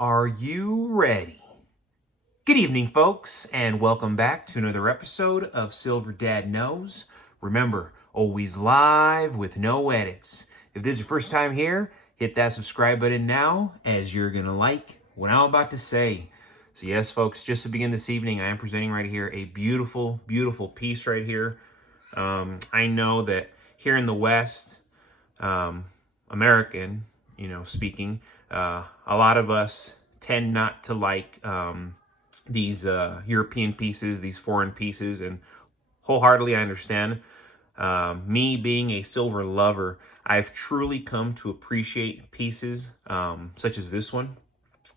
Are you ready? Good evening, folks, and welcome back to another episode of Silver Dad Knows. Remember, always live with no edits. If this is your first time here, hit that subscribe button now, as you're going to like what I'm about to say. So yes, folks, just to begin this evening, I am presenting right here a beautiful, beautiful piece right here. I know that here in the West, American, speaking, a lot of us tend not to like these European pieces, these foreign pieces, and wholeheartedly I understand. Me being a silver lover, I've truly come to appreciate pieces such as this one.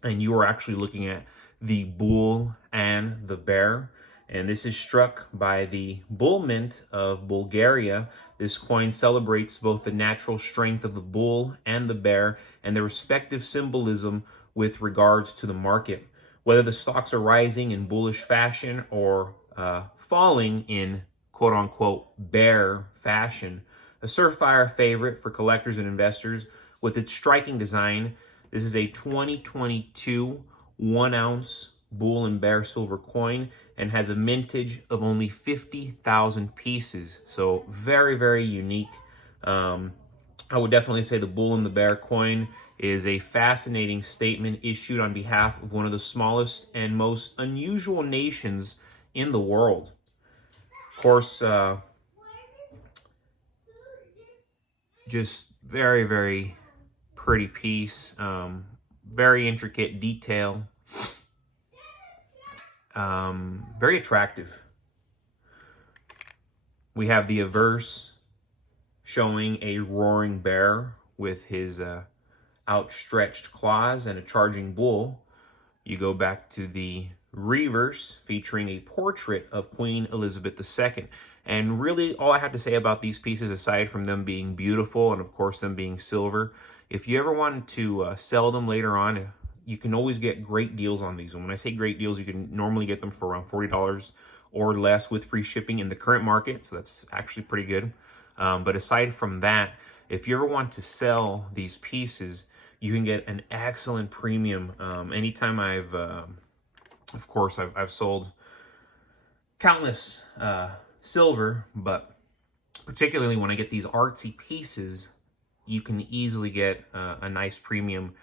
And you are actually looking at the bull and the bear. And this is struck by the Bull Mint of Bulgaria. This coin celebrates both the natural strength of the bull and the bear and their respective symbolism with regards to the market. Whether the stocks are rising in bullish fashion or falling in quote-unquote bear fashion. A surefire favorite for collectors and investors with its striking design. This is a 2022 1-ounce bull and bear silver coin and has a mintage of only 50,000 pieces. So very, very unique. I would definitely say the bull and the bear coin is a fascinating statement issued on behalf of one of the smallest and most unusual nations in the world. Of course, just very, very pretty piece. Very intricate detail. Very attractive. We have the averse showing a roaring bear with his outstretched claws and a charging bull. You go back to the reverse featuring a portrait of Queen Elizabeth II. And really all I have to say about these pieces, aside from them being beautiful and of course them being silver, if you ever wanted to sell them later on, you can always get great deals on these. And when I say great deals, you can normally get them for around $40 or less with free shipping in the current market. So that's actually pretty good. But aside from that, if you ever want to sell these pieces, you can get an excellent premium. Anytime of course, I've sold countless silver, but particularly when I get these artsy pieces, you can easily get a nice premium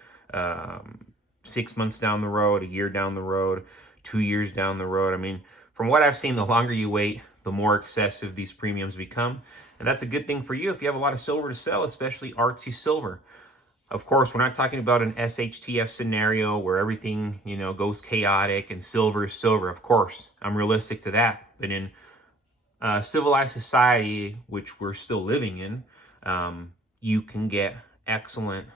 6 months down the road, a year down the road, 2 years down the road. I mean, from what I've seen, the longer you wait, the more excessive these premiums become. And that's a good thing for you if you have a lot of silver to sell, especially artsy silver. Of course, we're not talking about an SHTF scenario where everything, goes chaotic and silver is silver. Of course, I'm realistic to that. But in civilized society, which we're still living in, you can get excellent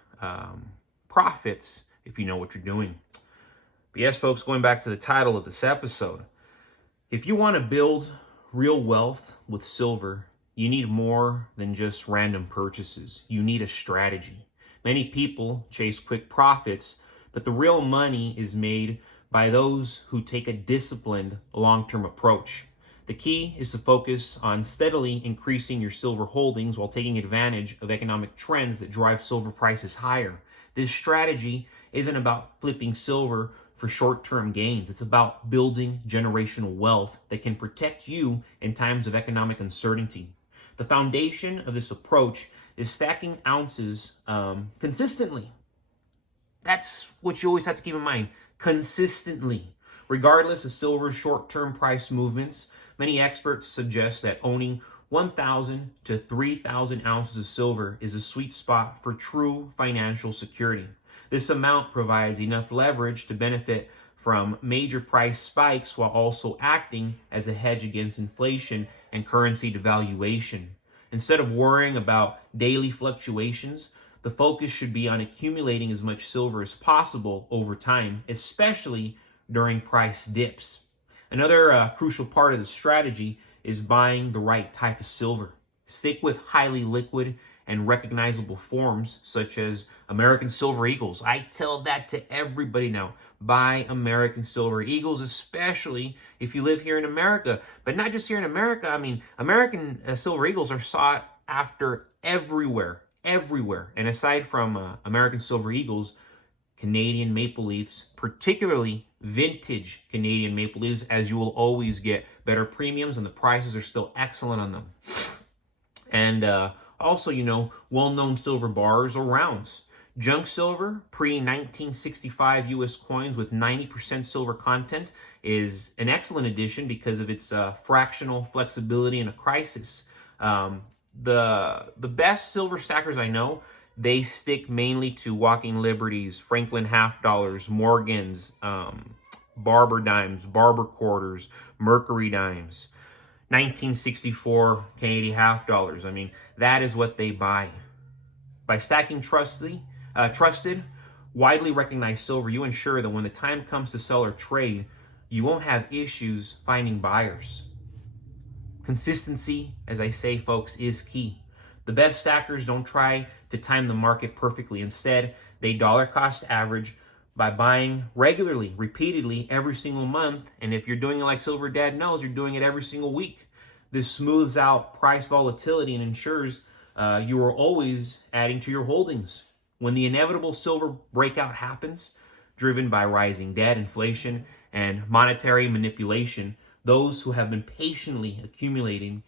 profits if you know what you're doing. But yes, folks, going back to the title of this episode, if you want to build real wealth with silver, you need more than just random purchases. You need a strategy. Many people chase quick profits, but the real money is made by those who take a disciplined long-term approach. The key is to focus on steadily increasing your silver holdings while taking advantage of economic trends that drive silver prices higher. This strategy isn't about flipping silver for short-term gains. It's about building generational wealth that can protect you in times of economic uncertainty. The foundation of this approach is stacking ounces consistently. That's what you always have to keep in mind. Consistently. Regardless of silver's short-term price movements, many experts suggest that owning 1,000 to 3,000 ounces of silver is a sweet spot for true financial security. This amount provides enough leverage to benefit from major price spikes while also acting as a hedge against inflation and currency devaluation. Instead of worrying about daily fluctuations, the focus should be on accumulating as much silver as possible over time, especially during price dips. Another crucial part of the strategy is buying the right type of silver. Stick with highly liquid and recognizable forms such as American Silver Eagles. I tell that to everybody now. Buy American Silver Eagles, especially if you live here in America. But not just here in America. I mean, American Silver Eagles are sought after everywhere. And aside from American Silver Eagles, Canadian Maple Leafs, particularly vintage Canadian Maple Leafs, as you will always get better premiums and the prices are still excellent on them. And also, well-known silver bars or rounds. Junk silver, pre-1965 U.S. coins with 90% silver content is an excellent addition because of its fractional flexibility in a crisis. The best silver stackers I know, they stick mainly to Walking Liberties, Franklin half dollars, Morgans, Barber dimes, Barber quarters, Mercury dimes, 1964 Canadian half dollars. I mean, that is what they buy. By stacking trusted, widely recognized silver, you ensure that when the time comes to sell or trade, you won't have issues finding buyers. Consistency, as I say, folks, is key. The best stackers don't try to time the market perfectly. Instead, they dollar cost average by buying regularly, repeatedly, every single month. And if you're doing it like Silver Dad knows, you're doing it every single week. This smooths out price volatility and ensures you are always adding to your holdings. When the inevitable silver breakout happens, driven by rising debt, inflation, and monetary manipulation, those who have been patiently accumulating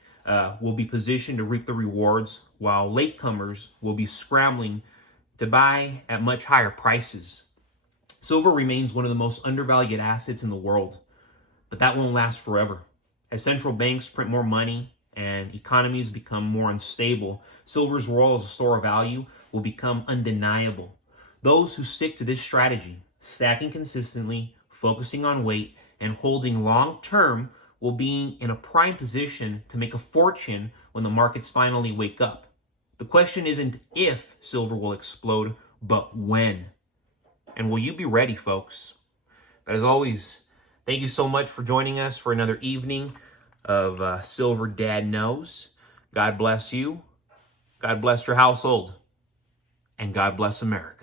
will be positioned to reap the rewards, while latecomers will be scrambling to buy at much higher prices. Silver remains one of the most undervalued assets in the world, but that won't last forever. As central banks print more money and economies become more unstable, silver's role as a store of value will become undeniable. Those who stick to this strategy, stacking consistently, focusing on weight, and holding long-term, will be in a prime position to make a fortune when the markets finally wake up. The question isn't if silver will explode, but when. And will you be ready, folks? But as always, thank you so much for joining us for another evening of Silver Dad Knows. God bless you. God bless your household. And God bless America.